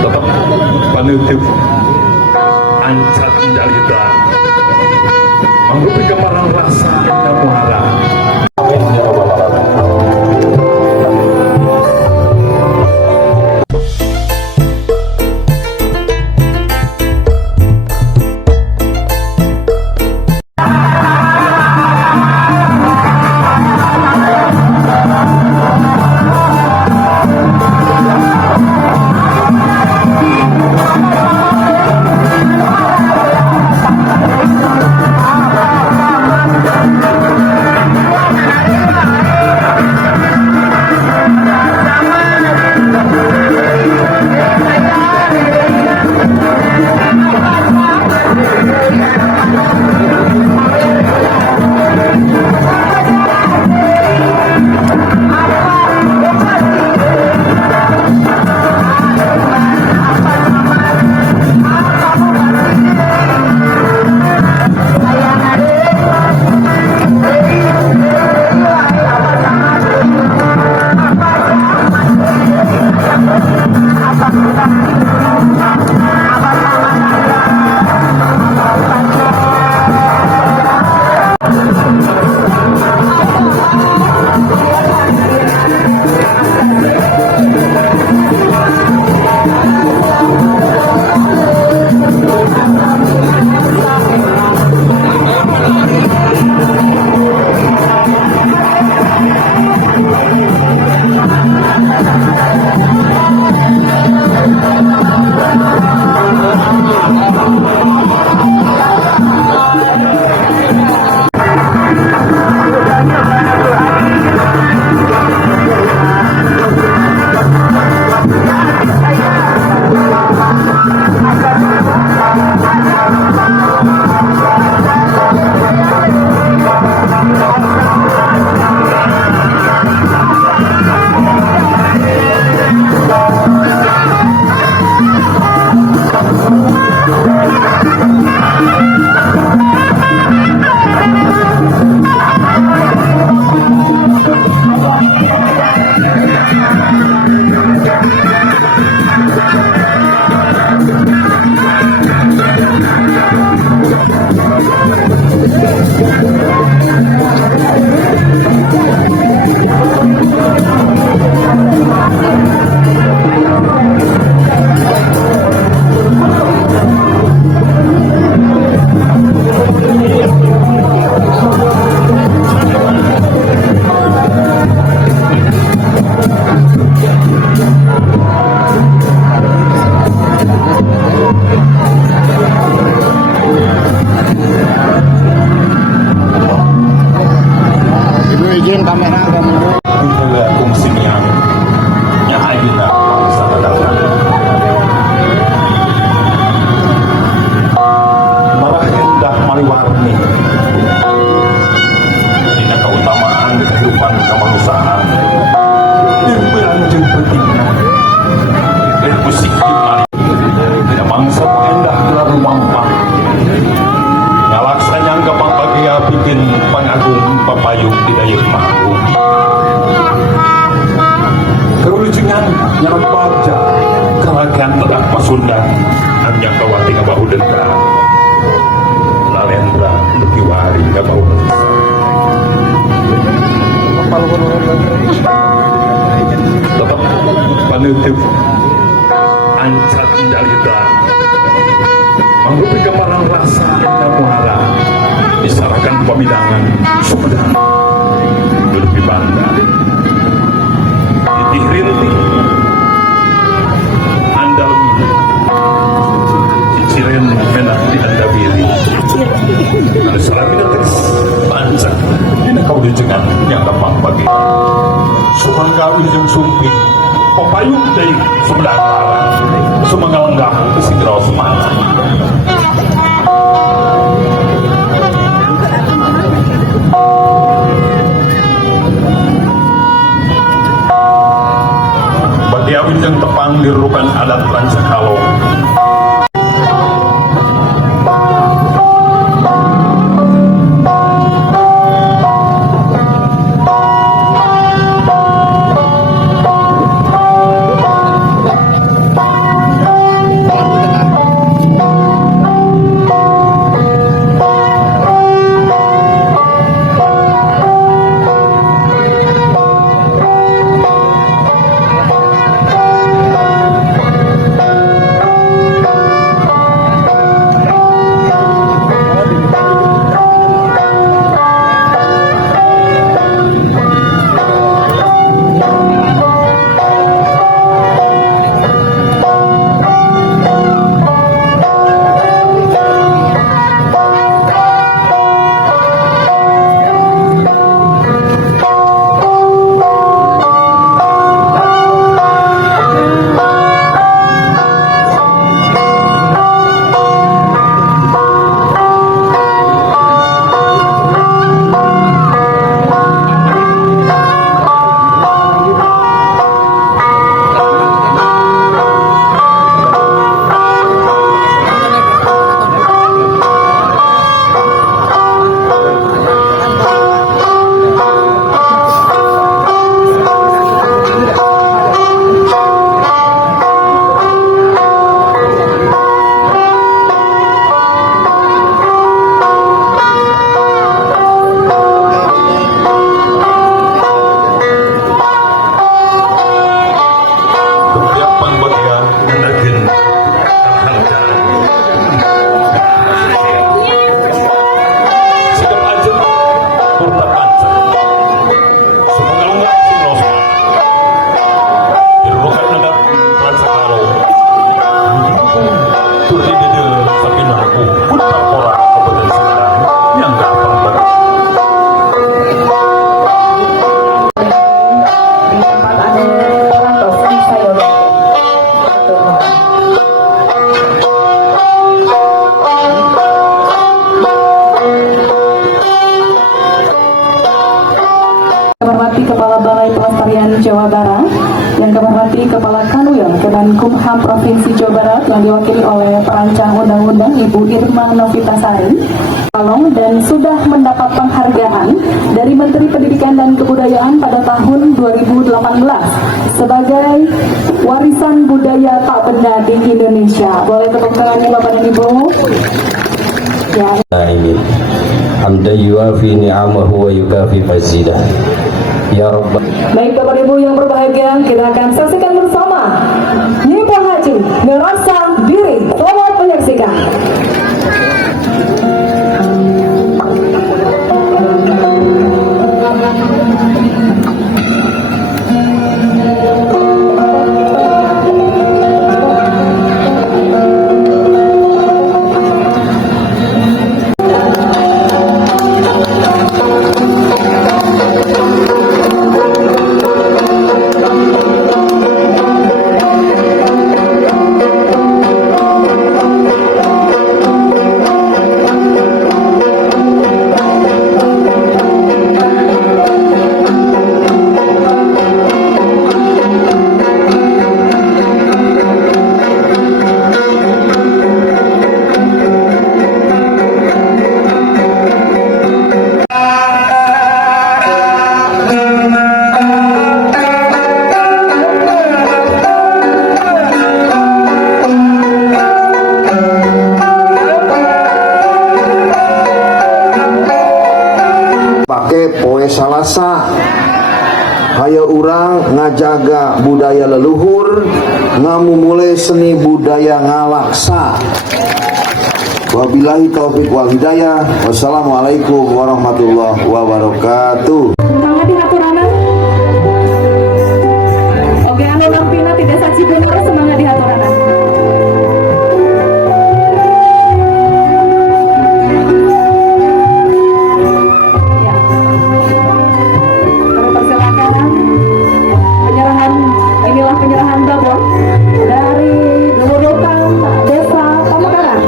tetap panutup ancat jalita mangrupi kemarang rasa namuhara. Sunda hanya kawati ngabahu dendra lalendra dikiwari ngabahu tetap panutup ancat jalita mangrupi kemarang rasa namuhara disarakan pamidangan Sumedang lebih banda ditihrinti ciciren menang di andabiri ada serami teks panjang ini kau dijengan yang gampang bagi sumangga ujung sumping pepayung dari Sumedang Larang sumangga lenggah kesigera semangat badia ujung tepang dirukan adat Rancakalong Jawa Barat, yang kami hormati Kepala Kanwil Kemenkumham Provinsi Jawa Barat yang diwakili oleh perancang undang-undang Ibu Irma Novitasari Kalong, dan sudah mendapat penghargaan dari Menteri Pendidikan dan Kebudayaan pada tahun 2018 sebagai warisan budaya tak benda di Indonesia. Boleh tepuk tangannya Bapak dan Ibu. Ya. Ini hamdan yuafi ni'amahu wa yukafi mazidah. Ya Rabb. Baik Bapak Ibu yang berbahagia, kita akan saksikan bersama Nyimpang Haji Merasa Diri. Selamat menyaksikan. Poe Salasa hayo urang ngajaga budaya leluhur, ngamumule seni budaya ngalaksa. Wabillahi taufik wal hidayah. Wassalamualaikum warahmatullahi wabarakatuh. Semangat di haturanan. Oke, anu lampina tidak saksi benar, semangat di haturanan. Penyerahan babon dari Lulurutan Desa Pamekaran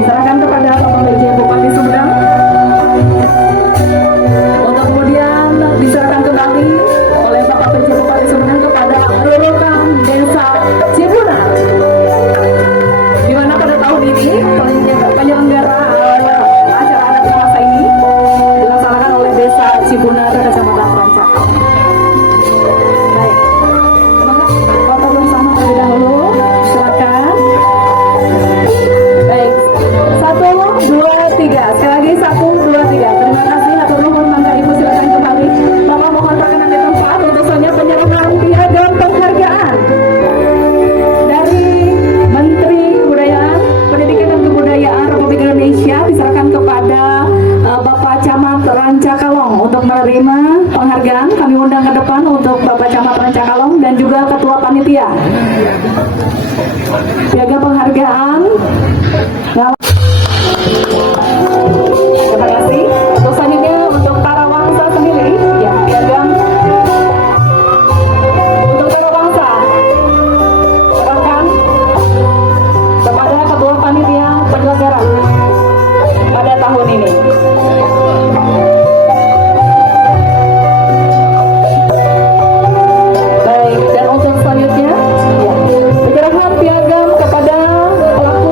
diserahkan kepada Bapak PJ Bupati Sumedang untuk kemudian diserahkan kembali oleh Bapak PJ Bupati Sumedang kepada Lulurutan Desa Cibunar, di mana pada tahun ini penyelenggara acara adat puasa ini dilaksanakan oleh Desa Cibunar Kecamatan Prancakal. Menerima penghargaan, kami undang ke depan untuk Bapak Camat Rancakalong dan juga Ketua Panitia. Piagam penghargaan. Terima kasih. Untuk selanjutnya untuk Tarawangsa sendiri, ya piagam untuk Tarawangsa serahkan kepada Ketua Panitia penyelenggara pada tahun ini. Dan untuk selanjutnya, ya, penyerahan piagam kepada pelaku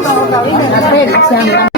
Mas.